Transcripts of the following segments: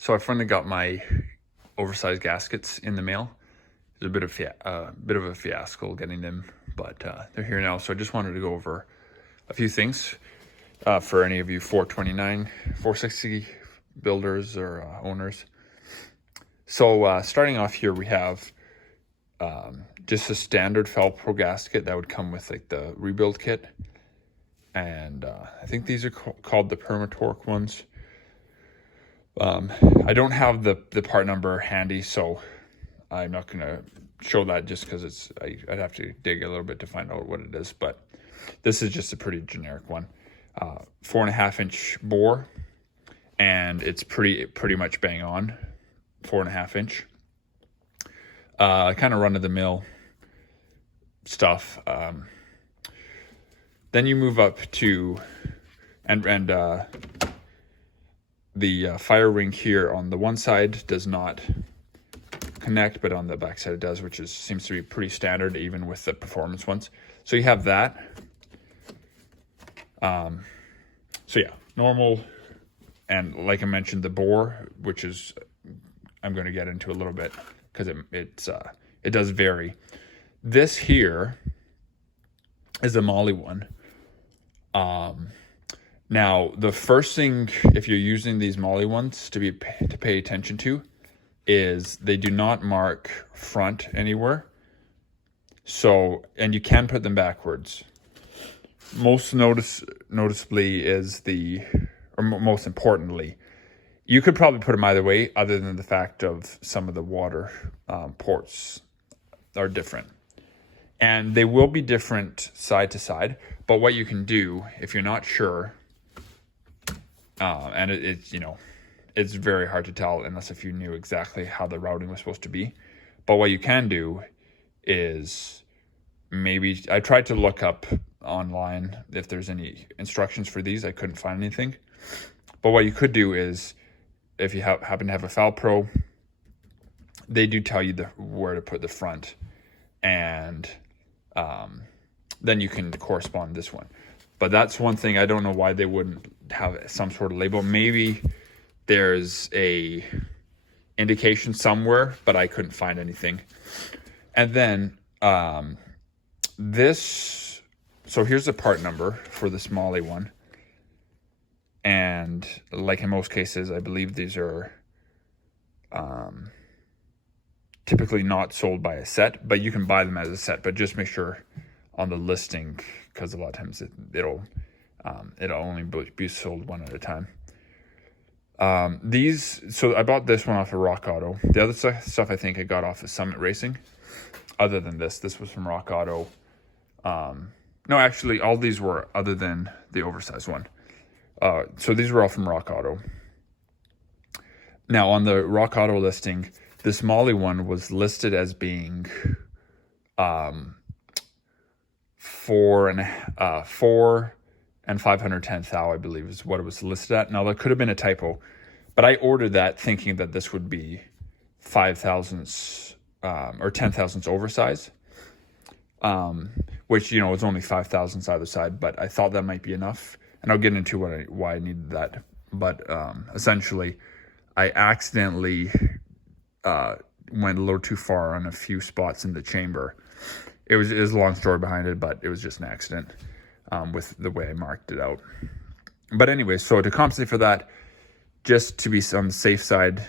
So I finally got my oversized gaskets in the mail. It was a bit of a fiasco getting them, but they're here now. So I just wanted to go over a few things for any of you 429, 460 builders or owners. So starting off here, we have just a standard Felpro gasket that would come with like the rebuild kit. And I think these are called the Permatorque ones. I don't have the part number handy, so I'm not going to show that just because I'd have to dig a little bit to find out what it is. But this is just a pretty generic one. 4.5-inch bore, and it's pretty much bang on 4.5-inch. Kind of run of the mill stuff. Then you move up to the fire ring here on the one side does not connect, but on the back side it does, which seems to be pretty standard even with the performance ones. So you have that. So yeah, normal. And like I mentioned, the bore, which is I'm going to get into a little bit because it does vary. This here is a Molly one. Now, the first thing, if you're using these Molly ones to pay attention to, is they do not mark front anywhere. So, and you can put them backwards. Most noticeably is most importantly, you could probably put them either way, other than the fact of some of the water ports are different. And they will be different side to side, but what you can do, if you're not sure, and it's very hard to tell unless if you knew exactly how the routing was supposed to be. But what you can do is maybe, I tried to look up online if there's any instructions for these. I couldn't find anything. But what you could do is, if you happen to have a Felpro, they do tell you where to put the front, and then you can correspond this one. But that's one thing. I don't know why they wouldn't have some sort of label. Maybe there's a indication somewhere, but I couldn't find anything. And then so here's the part number for this Molly one. And like in most cases, I believe these are typically not sold by a set, but you can buy them as a set. But just make sure on the listing, because a lot of times it'll only be sold one at a time. So I bought this one off of Rock Auto. The other stuff I think I got off of Summit Racing. Other than this was from Rock Auto. No, actually, all these were, other than the oversized one. So these were all from Rock Auto. Now on the Rock Auto listing, this Molly one was listed as being 4 and 510 thou, I believe, is what it was listed at. Now that could have been a typo, but I ordered that thinking that this would be 5 thousandths or 10 thousandths oversized, which is only 5 thousandths either side. But I thought that might be enough, and I'll get into why I needed that. But essentially, I accidentally went a little too far on a few spots in the chamber. It was a long story behind it, but it was just an accident with the way I marked it out. But anyway, so to compensate for that, just to be on the safe side,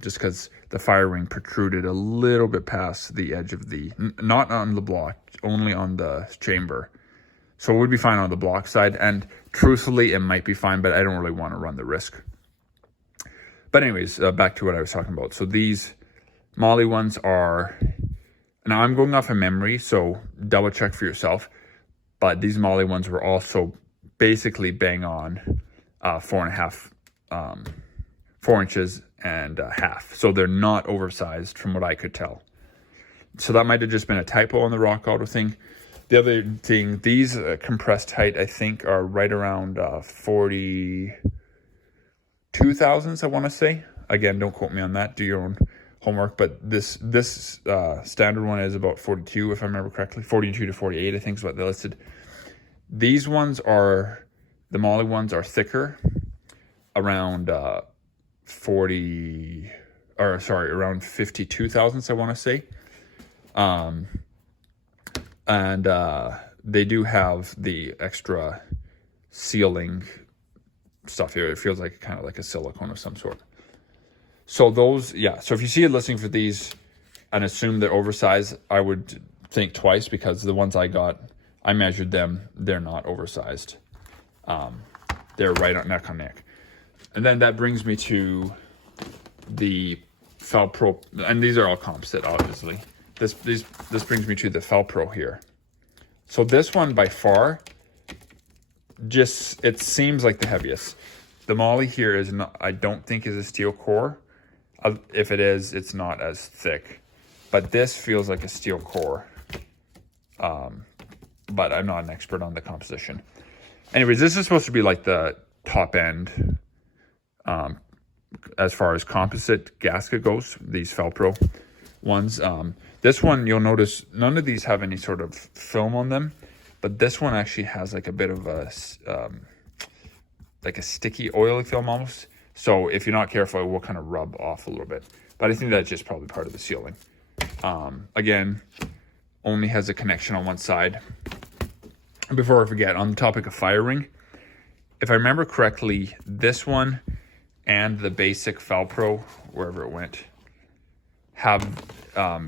just because the fire ring protruded a little bit past the edge of not on the block, only on the chamber. So it would be fine on the block side, and truthfully, it might be fine, but I don't really want to run the risk. But anyways, back to what I was talking about. So these Molly ones are, now I'm going off of memory, so double check for yourself. But these Molly ones were also basically bang on 4 inches and a half. So they're not oversized from what I could tell. So that might have just been a typo on the Rock Auto thing. The other thing, these compressed height, I think, are right around 42 thousandths, I want to say. Again, don't quote me on that. Do your own homework. But this standard one is about 42, if I remember correctly. 42 to 48, I think, is what they listed. These ones the Molly ones are thicker, around around 52 thousandths, I want to say. And they do have the extra sealing stuff here. It feels like kind of like a silicone of some sort. So those, yeah. So if you see a listing for these and assume they're oversized, I would think twice, because the ones I got, I measured them. They're not oversized. They're right on neck on neck. And then that brings me to the Felpro, and these are all composite, obviously. This brings me to the Felpro here. So this one by far, it seems like the heaviest. The Moly here is not, I don't think is a steel core. If it is, it's not as thick. But this feels like a steel core. But I'm not an expert on the composition. Anyways, this is supposed to be like the top end as far as composite gasket goes, these Felpro ones. This one, you'll notice none of these have any sort of film on them, but this one actually has like a bit of a like a sticky oily film almost. So if you're not careful, it will kind of rub off a little bit. But I think that's just probably part of the sealing. Again, only has a connection on one side. And before I forget, on the topic of firing, if I remember correctly, this one and the basic Felpro, wherever it went, have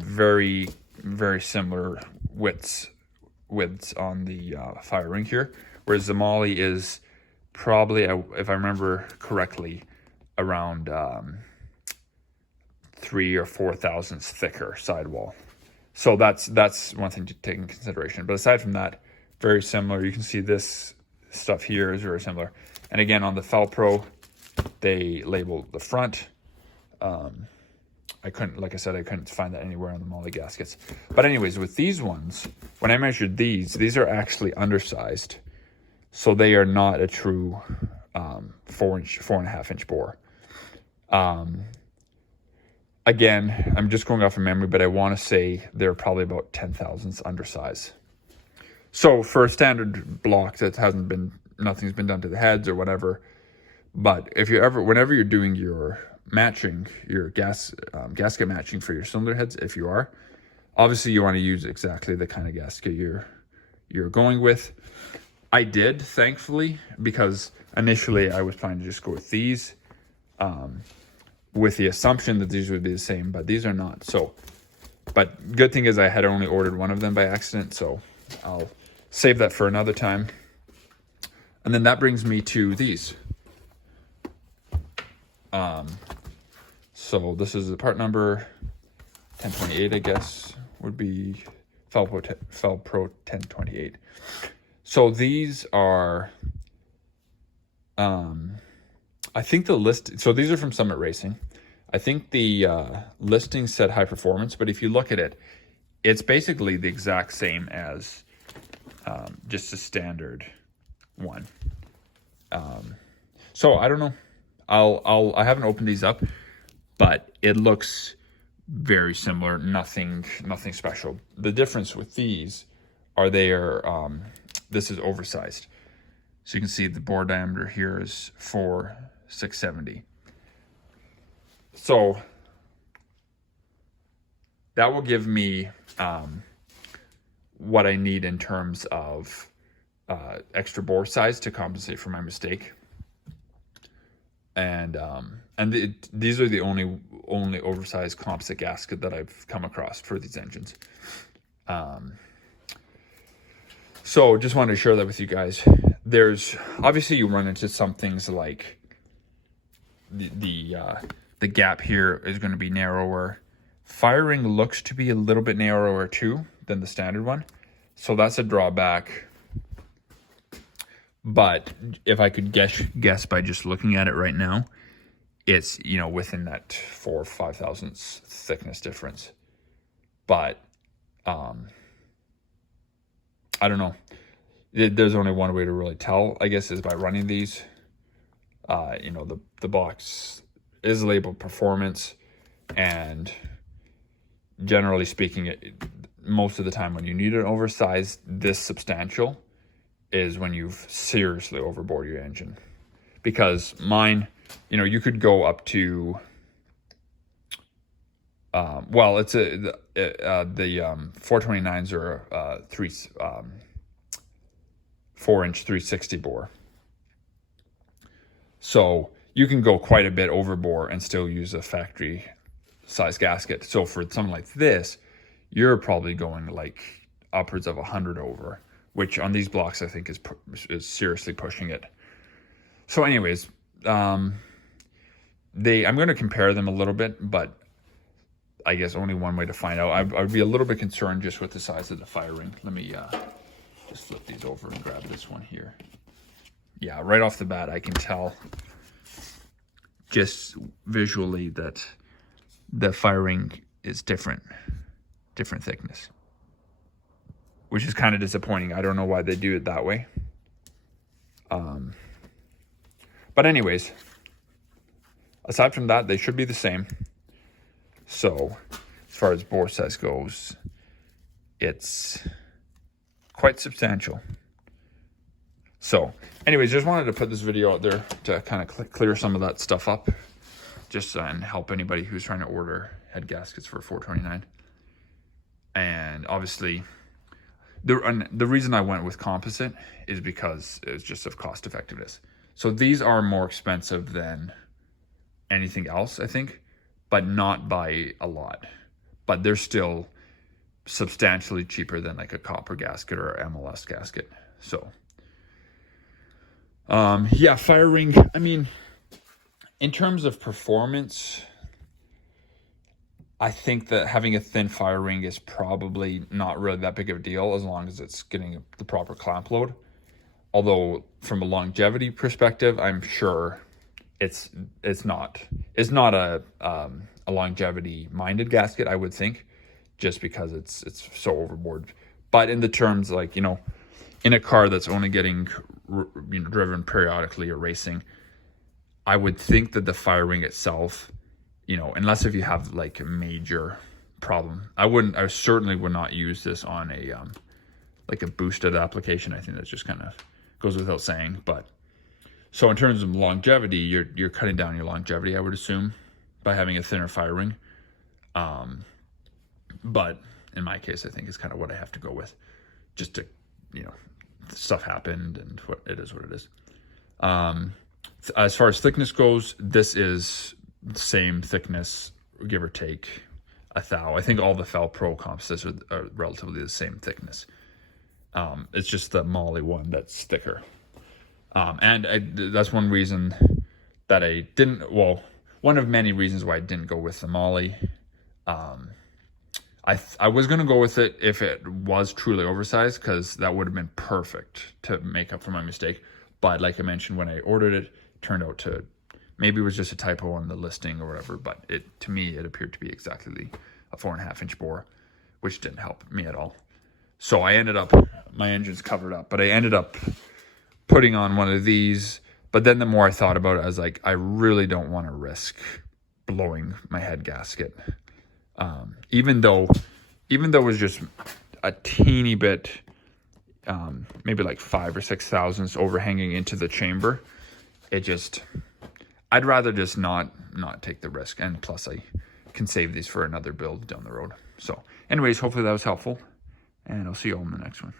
very, very similar widths on the fire ring here, whereas the Moly is probably, if I remember correctly, around 3 or 4 thousandths thicker sidewall. So that's one thing to take into consideration. But aside from that, very similar. You can see this stuff here is very similar. And again, on the Felpro, they label the front. I couldn't find that anywhere on the Moly gaskets. But anyways, with these ones, when I measured these are actually undersized. So they are not a true 4.5 inch bore. Again, I'm just going off of memory, but I want to say they're probably about 10 thousandths undersized. So for a standard block that nothing's been done to the heads or whatever. But whenever you're doing your matching, your gasket matching for your cylinder heads, if you are, obviously you want to use exactly the kind of gasket you're going with. I did, thankfully, because initially I was planning to just go with these, with the assumption that these would be the same, but these are not. So, but good thing is I had only ordered one of them by accident, so I'll save that for another time. And then that brings me to these. So this is the part number 1028, I guess, would be Felpro 1028. So these are, I think the list, so these are from Summit Racing. I think the listing said high performance, but if you look at it, it's basically the exact same as just a standard one. So I don't know. I haven't opened these up, but it looks very similar. Nothing special. The difference with these are this is oversized. So you can see the bore diameter here is 4,670. So that will give me what I need in terms of extra bore size to compensate for my mistake. And these are the only oversized composite gasket that I've come across for these engines. So just wanted to share that with you guys. There's obviously you run into some things like the gap here is going to be narrower. Firing looks to be a little bit narrower too than the standard one, so that's a drawback. But if I could guess by just looking at it right now, it's, within that 4 or 5 thousandths thickness difference. But I don't know. There's only one way to really tell, I guess, is by running these. The box is labeled performance, and generally speaking, most of the time when you need an oversized this substantial is when you've seriously overbored your engine. Because mine, you know, you could go up to, well, it's the 429s are 4-inch 360 bore. So you can go quite a bit over bore and still use a factory size gasket. So for something like this, you're probably going like upwards of 100 over, which on these blocks I think is seriously pushing it. So anyways, I'm going to compare them a little bit, but I guess only one way to find out. I'd be a little bit concerned just with the size of the fire ring. Let me just flip these over and grab this one here. Yeah, right off the bat, I can tell just visually that the fire ring is different thickness, which is kind of disappointing. I don't know why they do it that way. But anyways, aside from that, they should be the same. So as far as bore size goes, it's quite substantial. So anyways, just wanted to put this video out there to kind of clear some of that stuff up, just and help anybody who's trying to order head gaskets for 429. And obviously the reason I went with composite is because it's just of cost effectiveness. So these are more expensive than anything else, I think, but not by a lot. But they're still substantially cheaper than like a copper gasket or MLS gasket. So yeah, fire ring, I mean, in terms of performance, I think that having a thin fire ring is probably not really that big of a deal as long as it's getting the proper clamp load. Although from a longevity perspective, I'm sure it's not a longevity minded gasket, I would think, just because it's so overboard. But in the terms, like, you know, in a car that's only getting driven periodically or racing, I would think that the fire ring itself, you know, unless if you have like a major problem, I certainly would not use this on a like a boosted application. I think that's just kind of goes without saying. But so in terms of longevity, you're cutting down your longevity, I would assume, by having a thinner fire ring. But in my case, I think is kind of what I have to go with, just to, you know, stuff happened and what it is. As far as thickness goes, this is the same thickness, give or take a thou. I think all the Fel Pro composites are relatively the same thickness. It's just the Moly one that's thicker. That's one reason that I didn't, well, one of many reasons why I didn't go with the Moly. I was going to go with it if it was truly oversized, because that would have been perfect to make up for my mistake. But like I mentioned, when I ordered it, it turned out to, maybe it was just a typo on the listing or whatever, but to me, it appeared to be exactly a 4.5-inch bore, which didn't help me at all. So I ended up, my engine's covered up, but I ended up putting on one of these. But then the more I thought about it, I was like, I really don't want to risk blowing my head gasket. Even though it was just a teeny bit, maybe like 5 or 6 thousandths overhanging into the chamber, I'd rather just not take the risk. And plus I can save these for another build down the road. So anyways, hopefully that was helpful, and I'll see you all in the next one.